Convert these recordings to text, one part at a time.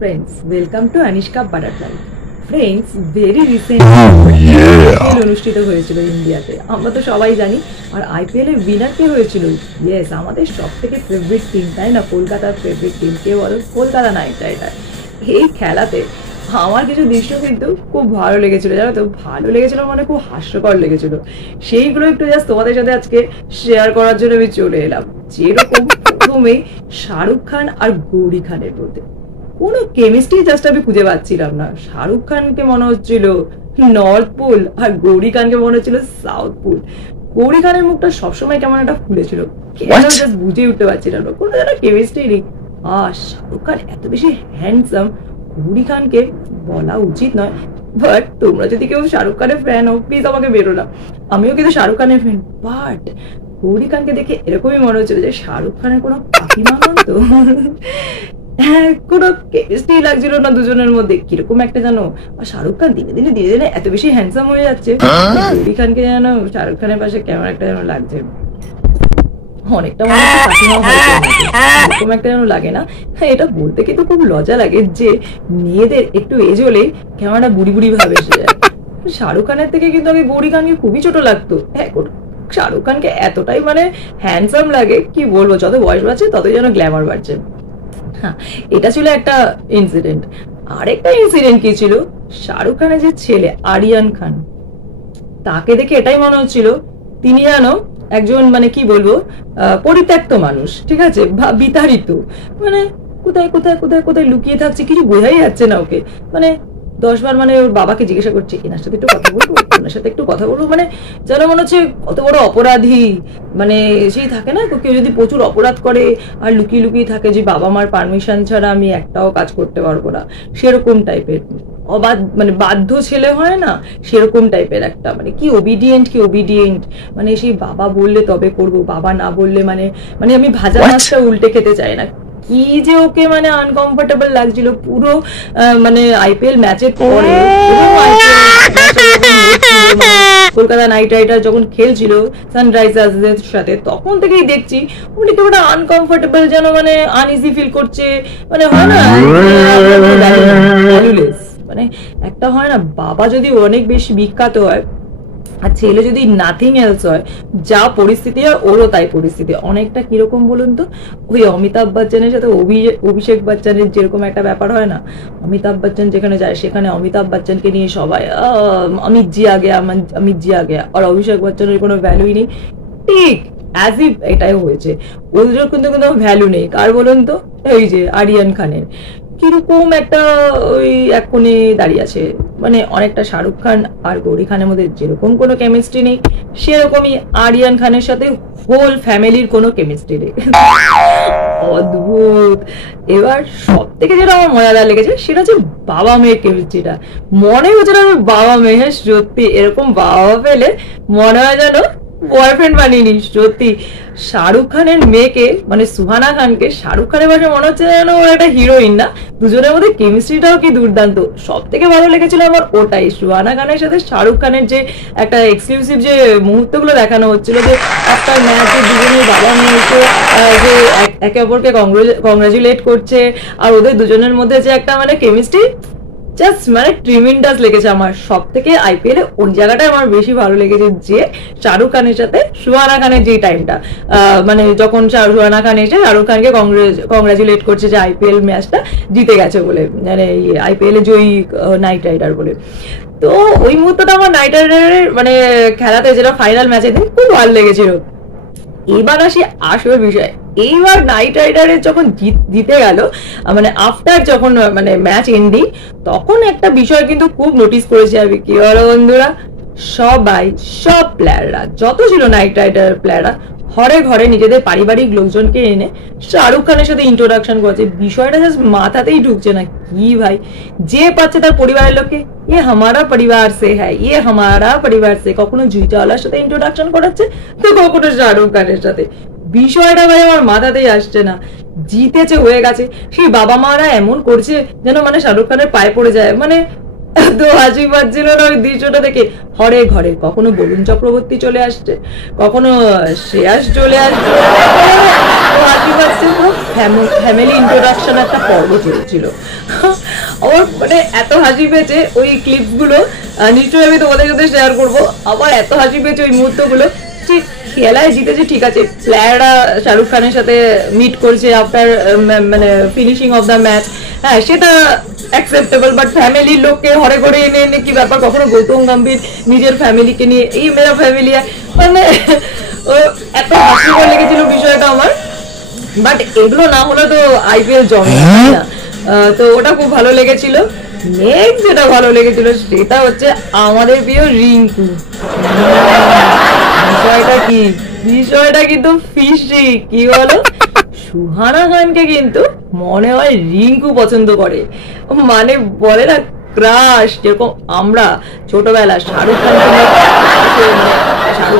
Friends, welcome to Anishka Butterfly. Friends, very recently IPL অনুষ্ঠিত হয়েছিল ইন্ডিয়াতে, আমরা তো সবাই জানি। আর আইপিএল এর উইনার কে হয়েছিল? ইয়েস, আমাদের সব থেকে ফেভারিট টিম, তাই না? কলকাতার ফেভারিট টিম কে বলো? Kolkata Knight Rider. এই খেলাতে আমার কিছু দৃশ্য কিন্তু খুব ভালো লেগেছিল, জানো তো? ভালো লেগেছিল মানে খুব হাস্যকর লেগেছিল। সেইগুলো একটু জাস্ট তোমাদের সাথে আজকে শেয়ার করার জন্য আমি চলে এলাম। যেরকম প্রথমেই শাহরুখ খান আর গৌরী খানের মধ্যে কোনো কেমিস্ট্রি জাস্ট আমি খুঁজে পাচ্ছিলাম না। শাহরুখ খানকে মনে হচ্ছিল নর্থ পোল আর গৌরী খানকে মনে হচ্ছিল সাউথ পোল। গৌরী খানের মুখটা সবসময় কেমন একটা ফুলেছিল, জাস্ট বুঝে উঠতে পারছিলাম না, কোনো যেন কেমিস্ট্রি নেই। আর শাহরুখ খান এত বেশি হ্যান্ডসাম, গৌরী খানকে বলা উচিত নয়, বাট তোমরা যদি কেউ শাহরুখ খানের ফ্যান হো প্লিজ আমাকে বেরো না। আমিও কিন্তু শাহরুখ খানের ফ্যান, বাট গৌরী খানকে দেখে এরকমই মনে হচ্ছিল যে শাহরুখ খানের কোনো কাকিমা নন তো। হ্যাঁ, কোনো কেমিস্ট্রি লাগছিল না দুজনের মধ্যে, কিরকম একটা জানো। আর শাহরুখ খান দিনে দিনে দিনে দিনে এত বেশি হ্যান্ডসাম হয়ে যাচ্ছে, গৌরী খানকে যেন শাহরুখ খানের পাশে কেমন একটা যেন লাগছে, অনেকটা মনে হচ্ছে কাকিমা হয়েছে, এরকম একটা যেন লাগে না? হ্যাঁ, এটা বলতে কিন্তু খুব লজ্জা লাগে যে মেয়েদের একটু এজ হলেই কেমন একটা বুড়ি বুড়ি ভাব এসে যায়। শাহরুখ খানের থেকে কিন্তু আগে গৌরী খানকে খুবই ছোট লাগতো, এখন শাহরুখ খানকে এতটাই মানে হ্যান্ডসাম লাগে, কি বলবো। যত বয়স বাড়ছে ততই যেন গ্ল্যামার বাড়ছে। হ্যাঁ, এটা ছিল একটা ইনসিডেন্ট। আরেকটা ইনসিডেন্ট কি ছিল, শাহরুখ খানের যে ছেলে আরিয়ান খান, তাকে দেখে এটাই মনে হচ্ছিল তিনি যেন একজন মানে কি বলবো পরিত্যক্ত মানুষ, ঠিক আছে, বিতাড়িত। মানে কোথায় কোথায় কোথায় কোথায় লুকিয়ে থাকছে, কিছু বোঝাই যাচ্ছে না ওকে। মানে 10 বার মানে ওর বাবাকে জিজ্ঞাসা করছে এনার সাথে একটু কথা বলবো, ওনার সাথে একটু কথা বলবো, মানে যেন মনে হচ্ছে কত বড় অপরাধী। মানে সেই থাকে না, কেউ যদি প্রচুর অপরাধ করে আর লুকিয়ে লুকিয়ে থাকে যে বাবা মার পারমিশন ছাড়া আমি একটাও কাজ করতে পারবো না, সেরকম টাইপের মানে বাধ্য ছেলে হয় না, সেরকম টাইপের একটা, মানে কি ওবিডিয়েন্ট, মানে সেই বাবা বললে তবে করবো, বাবা না বললে মানে মানে আমি ভাজা মাছটা উল্টে খেতে চাই না। কি যে ওকে মানে আনকমফোর্টেবল লাগছিল পুরো মানে আইপিএল ম্যাচের পরে। কলকাতা নাইট রাইডার যখন খেলছিল সানরাইজার্সের সাথে, তখন থেকেই দেখছি উনি তো ওটা আনকমফোর্টেবল, যেন মানে আনইজি ফিল করছে, মানে হয় না ভ্যালুলেস। মানে একটা হয় না, বাবা যদি অনেক বেশি বিখ্যাত হয় আর ছেলে যদি নাথিং এলস হয়, যা পরিস্থিতি হয় ওরও তাই পরিস্থিতি। অনেকটা কিরকম বলুন তো, ওই অমিতাভ বচ্চনের সাথে অভিষেক বচ্চনের যেরকম একটা ব্যাপার হয় না, অমিতাভ বচ্চন যেখানে যায় সেখানে অমিতাভ বচ্চনকে নিয়ে সবাই অমিত জি আ গয়া, অমিত জি আ গয়া, আর অভিষেক বচ্চনের কোনো ভ্যালুই নেই। ঠিক অ্যাজ ইফ এটাই হয়েছে, ওদের কিন্তু কোনো ভ্যালু নেই। কার বলুন তো? এই যে আরিয়ান খানের কিরকম একটা ওই এক কোণে দাঁড়িয়ে আছে। মানে অনেকটা শাহরুখ খান আর গৌরী খানের মধ্যে যেরকম কোনো কেমিস্ট্রি নেই, সেরকমই আরিয়ান খানের সাথে হোল ফ্যামিলির কোনো কেমিস্ট্রি নেই। অদ্ভুত। এবার সব থেকে যেটা আমার মজাদার লেগেছে সেটা হচ্ছে বাবা মেয়ের কেমিস্ট্রিটা। মনে হচ্ছে না বাবা মেয়ে, হ্যাঁ সত্যি এরকম বাবা পেলে মনে হয় যেন বয়ফ্রেন্ড বানিয়ে নিস। সত্যি শাহরুখ খানের মেয়েকে মানে সুহানা খানকে শাহরুখ খানের ভাষায় মনে হচ্ছে যেন ও একটা হিরোইন না। দুজনের মধ্যে কেমিস্ট্রিটাও কি দুর্দান্ত। সব থেকে ভালো লেগেছিল আমার ওটাই, সুহানা খানের সাথে শাহরুখ খানের যে একটা এক্সক্লুসিভ যে মুহূর্তগুলো দেখানো হচ্ছিল, যে আফটার ম্যাচে দুজনের বাবা মেয়ে এসে যে একে অপরকে কংগ্রাচুলেট করছে, আর ওদের দুজনের মধ্যে যে একটা মানে কেমিস্ট্রি, জাস্ট মানে ট্রিমেন্ডাস লেগেছে আমার। সব থেকে আইপিএল এ ওই জায়গাটাই আমার বেশি ভালো লেগেছে, যে শাহরুখ খানের সাথে সুহানা খানের যে টাইমটা, মানে যখন সুহানা খান এসে শাহরুখ খানকে কংগ্রাচুলেট করছে যে আইপিএল ম্যাচটা জিতে গেছে বলে, মানে আইপিএল এ জয়ী নাইট রাইডার বলে। তো ওই মুহূর্তটা আমার নাইট রাইডারের মানে খেলাতে, যেটা ফাইনাল ম্যাচে খুব ভালো লেগেছিল। এবার আসি আসল বিষয়। এইবার নাইট রাইডারের যখন জিতে গেল, মানে আফটার যখন মানে ম্যাচ এন্ডিং, তখন একটা বিষয় কিন্তু খুব নোটিস করেছি আমি। কি বলো বন্ধুরা, সবাই সব প্লেয়াররা যত ছিল নাইট রাইডার প্লেয়াররা, ঘরে ঘরে নিজেদের পারিবারিক লোকজনকে এনে শাহরুখ খানের সাথে ইন্ট্রোডাকশন করেছে। বিষয়টা জাস্ট মাথাতেই ঢুকছে না। কি ভাই, যে পাচ্ছে তার পরিবারের লোককে, ইয়ে হামারা পরিবার সে হ্যাঁ, ইয়ে হামারা পরিবার সে, কখনো জুইচাওয়ালার সাথে ইন্ট্রোডাকশন করাচ্ছে তো কখনো শাহরুখ খানের সাথে। বিষয়টা ভাই আমার মাথাতেই আসছে না। জিতেছে, হয়ে গেছে, সেই বাবা মারা এমন করছে যেন মানে শাহরুখ খানের পায়ে পড়ে যায়। মানে এত হাসি পাচ্ছিল না ওই দৃশ্যটা দেখে। ঘরে ঘরে কখনো বরুণ চক্রবর্তী চলে আসছে, কখনো শ্রেয়াস চলে আসছে, হাসি পাচ্ছে। ফ্যামিলি ইন্ট্রোডাকশন একটা পর্ব চলছিল। আমার মানে এত হাসি পেয়েছে ওই ক্লিপসগুলো, নিশ্চয়ই আমি তোমাদের সাথে শেয়ার করবো। আবার এত হাসি পেয়েছে ওই মুহূর্তগুলো। খেলায় জিতেছে ঠিক আছে, প্লেয়াররা শাহরুখ খানের সাথে মিট করছে আফটার মানে ফিনিশিং অফ দ্য ম্যাচ, হ্যাঁ সেটা অ্যাকসেপ্টেবল, বাট ফ্যামিলির লোককে হরে করে এনে এনে কি ব্যাপার, কখনো গৌতম গম্ভীর নিজের ফ্যামিলিকে নিয়ে এই মেরা ফ্যামিলি, মানে এত হাসিকর লেগেছিল বিষয়টা আমার। বাট এগুলো না হলে তো আইপিএল জমে না, তো ওটা খুব ভালো লেগেছিল। নেক্সট যেটা ভালো লেগেছিল সেটা হচ্ছে আমাদের প্রিয় রিঙ্কু। বিষয়টা কিন্তু ফিশি, কি বলো, সুহানা খানকে কিন্তু মনে হয় রিঙ্কু পছন্দ করে, মানে বলে না ক্রাশ, যেরকম আমরা ছোটবেলা শাহরুখ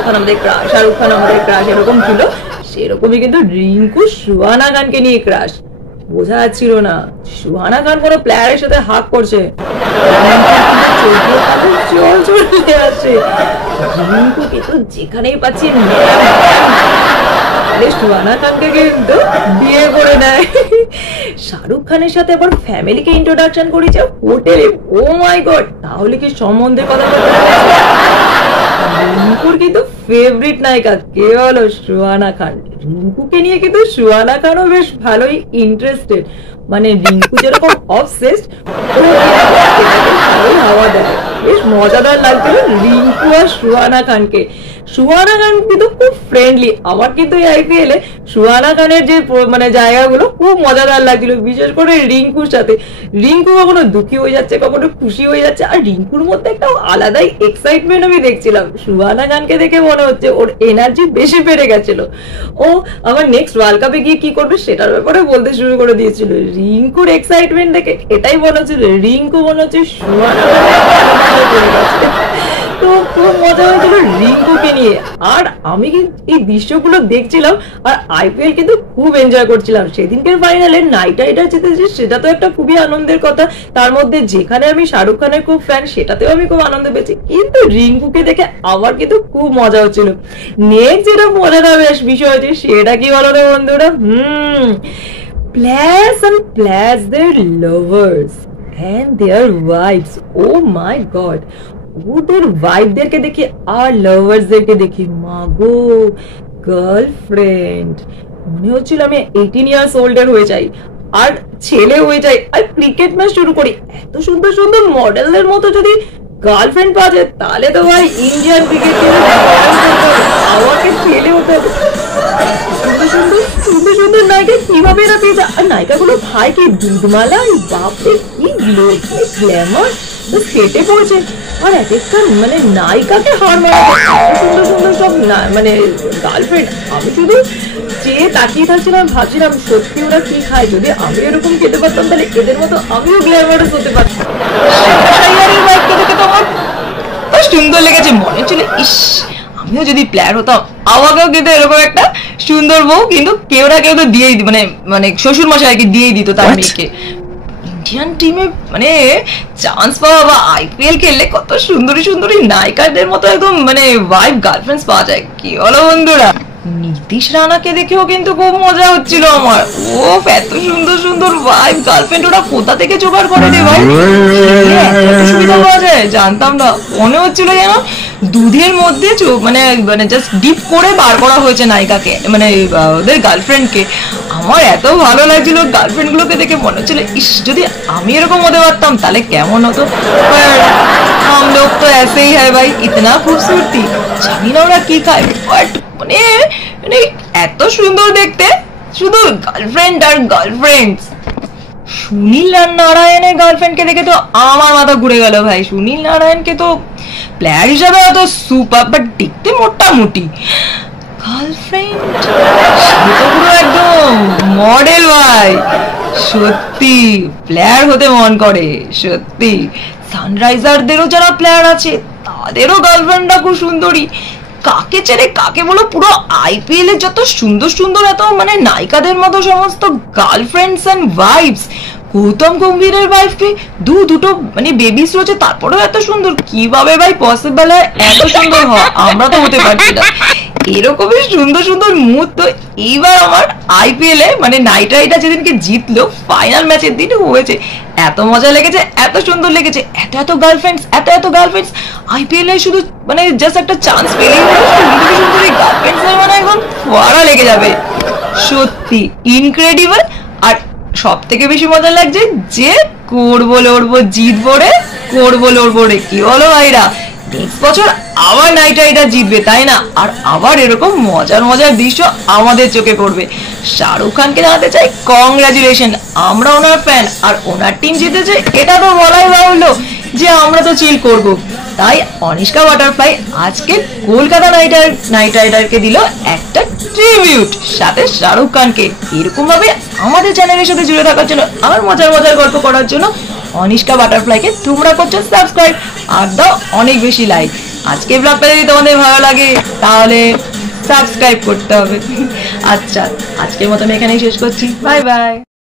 খান আমাদের ক্রাশ এরকম ছিল, সেরকমই কিন্তু রিঙ্কু সুহানা খানকে নিয়ে ক্রাশ। বোঝা যাচ্ছিল না সুহানা খান কোনো প্লেয়ারের সাথে হাক করছে, জল চলে আসছে। রিঙ্কু কিন্তু যেখানেই পাচ্ছি সুহানা খানকে কিন্তু বিয়ে করে নেয়। শাহরুখ খানের সাথে আবার ফ্যামিলিকে ইন্ট্রোডাকশন করেছে হোটেলে। ও মাই গড, তাহলে কি সম্বন্ধে কথা বলতে? রিঙ্কুর কিন্তু ফেভারিট নায়িকা কে হলো? সুহানা খান। রিঙ্কুকে নিয়ে কিন্তু সুহানা খানও বেশ ভালোই ইন্টারেস্টেড, মানে রিঙ্কু যেরকম অবসেসড, হাওয়া দেয়। বেশ মজাদার লাগছিল রিঙ্কু আর সুহানা খানকে। সুহানা খান কিন্তু খুব ফ্রেন্ডলি। আমার কিন্তু এই আইপিএল এ সুহানা খানের যে মানে জায়গাগুলো খুব মজাদার লাগছিল, বিশেষ করে রিঙ্কুর সাথে। রিঙ্কু কখনো দুঃখী হয়ে যাচ্ছে, কখনো খুশি হয়ে যাচ্ছে, আর রিঙ্কুর মধ্যে একটা আলাদাই এক্সাইটমেন্ট আমি দেখছিলাম। সুহানা খানকে দেখে মনে হচ্ছে ওর এনার্জি বেশি বেড়ে গেছিল। ও আমার নেক্সট ওয়ার্ল্ড কাপে গিয়ে কি করবে সেটার ব্যাপারে বলতে শুরু করে দিয়েছিল। রিঙ্কুর এক্সাইটমেন্ট দেখে এটাই মনে হচ্ছিল রিঙ্কু মনে হচ্ছে সুহানা তো খুব মজা হয়েছিল রিঙ্কুকে নিয়ে। আর আমি এই দৃশ্যগুলো দেখছিলাম আর আইপিএল কিন্তু খুব এনজয় করছিলাম। সেদিনকের ফাইনালে নাইট রাইডার জিতেছে, সেটা তো একটা খুবই আনন্দের কথা। তার মধ্যে যেখানে আমি শাহরুখ খানের খুব ফ্যান, সেটাতেও আমি খুব আনন্দ পেয়েছি, কিন্তু রিঙ্কুকে দেখে আমার কিন্তু খুব মজা হচ্ছিল। নেক্সট যেটা মজাদার বেশ বিষয় হচ্ছে সেটা কি বলো রে বন্ধুরা, players and players, their lovers and their wives. Oh my god, ওদের ওয়াইফদেরকে দেখি আর লাভার্সদেরকে দেখি, মাগো গার্লফ্রেন্ড, মনে হচ্ছিল আমি 18 ইয়ার্স ওল্ডের হয়ে যাই আর ছেলে হয়ে যাই আর ক্রিকেট ম্যাচ শুরু করি। এত সুন্দর সুন্দর মডেলদের মতো যদি গার্লফ্রেন্ড পাওয়া যায় তাহলে তো ভাই ইন্ডিয়ান ক্রিকেট আমাকে ছেলে হতে হবে। সুন্দর সুন্দর সুন্দর সুন্দর নায়িকা কিভাবে এরা পেয়ে যায়, আর নায়িকাগুলো ভাই কি দুধমালা, বাপরে কি গ্ল্যামার, সেটে পড়ছে। আর এক একটা মানে নায়িকাকে হার মারা, সুন্দর সুন্দর সব মানে গার্লফ্রেন্ড। আমি শুধু চেয়ে তাকিয়ে থাকছিলাম, ভাবছিলাম সত্যি ওরা কি খায়, যদি আমি এরকম খেতে পারতাম তাহলে এদের মতো আমিও গ্ল্যামারাস হতে পারতাম। সুন্দর লেগেছে, মনে হচ্ছিল ইস আমিও যদি প্লেয়ার হতাম আমাকেও কিন্তু এরকম একটা সুন্দর বউ কিন্তু কেউ না কেউ তো দিয়েই মানে মানে শ্বশুর মশাইকে দিয়েই দিত তার মেয়েকে। ইন্ডিয়ান টিমে মানে চান্স পাওয়া বা আইপিএল খেললে কত সুন্দরী সুন্দরী নায়িকাদের মতো একদম মানে ওয়াইফ গার্লফ্রেন্ডস পাওয়া যায়। কি হলো বন্ধুরা, নীতিশ রানাকে দেখেও কিন্তু খুব মজা হচ্ছিল আমার। ও এত সুন্দর সুন্দর ওয়াইফ গার্লফ্রেন্ড ওরা কোথা থেকে জোগাড় করে রে ভাই, এত সুবিধা পাওয়া যায় জানতাম না। মনে হচ্ছিল যেন দুধের মধ্যে মানে মানে জাস্ট ডিপ করে বার করা হয়েছে নায়িকাকে, মানে ওদের গার্লফ্রেন্ডকে। আমার এত ভালো লাগছিল গার্লফ্রেন্ড গুলোকে দেখে, মনে হচ্ছিল ইস যদি আমি এরকম হতে পারতাম তাহলে কেমন হতো। हम लोग तो ऐसे ही है भाई, इतना खूबसूरती, জানি না ওরা কি খায়, বাট মানে মানে এত সুন্দর দেখতে, শুধু গার্লফ্রেন্ড আর গার্লফ্রেন্ড। সুনীল নারায়ণের গার্লফ্রেন্ডকে দেখে তো আমার মাথা ঘুরে গেল ভাই। সুনীল নারায়ণকে তো প্লেয়ার হিসাবে তো সুপার, বাট দেখতে মোটামুটি গার্লফ্রেন্ড পুরো একদম মডেল ভাই। সত্যি প্লেয়ার হতে মন করে, সত্যি। সানরাইজারদেরও যারা প্লেয়ার আছে তাদেরও গার্লফ্রেন্ডরা খুব সুন্দরী। কাকে ছেড়ে কাকে বলো, পুরো আইপিএল এর যত সুন্দর সুন্দর এত মানে নায়িকাদের মতো সমস্ত গার্লফ্রেন্ডস এন্ড ওয়াইফস। গৌতম গম্ভীরের ওয়াইফকে দুটো মানে বেবিস রয়েছে, তারপরেও এত সুন্দর, কিভাবে ভাই পসিবল হয় এত সুন্দর হয়, আমরা তো হতে পারছি না। এরকমই সুন্দর সুন্দর মুহূর্ত এইবার আমার আইপিএল এ মানে নাইট রাইডার যেদিনকে জিতলো ফাইনাল ম্যাচের দিন হয়েছে। এত মজা লেগেছে, এত সুন্দর লেগেছে, এত এত গার্লফ্রেন্ডস আইপিএল এ শুধু মানে জাস্ট একটা চান্স পেলেই সুন্দর সুন্দর এই গার্লফ্রেন্ডস মানে এখন ফোয়ারা লেগে যাবে। সত্যি ইনক্রেডিবল। আর সব থেকে বেশি মজা লাগছে যে করবো লড়বো জিতবো রে, করবো লড়বো রে, কি বলো ভাইরা? নেক্সট বছর আবার নাইট রাইডার জিতবে, তাই না? আর আবার এরকম মজার মজার দৃশ্য আমাদের চোখে পড়বে। শাহরুখ খানকে জানাতে চাই কংগ্রাচুলেশন, আমরা ওনার ফ্যান, আর ওনার টিম জিতেছে এটা তো বলাই বাহুল্য যে আমরা তো চিল করব। তাই অনিষ্কা বাটারফ্লাই আজকে কলকাতা নাইট রাইডারকে দিল একটা ট্রিবিউট, সাথে শাহরুখ খানকে। এরকম ভাবে আমাদের চ্যানেলের সাথে জুড়ে থাকার জন্য আর মজার মজার গল্প করার জন্য অনিষ্কা বাটারফ্লাইকে তোমরা করছো সাবস্ক্রাইব আর দাও অনেক বেশি লাইক। আজকে ব্লগটা যদি তোমাদের ভালো লাগে তাহলে সাবস্ক্রাইব করতে হবে। আচ্ছা, আজকের মতো আমি এখানেই শেষ করছি। Bye bye.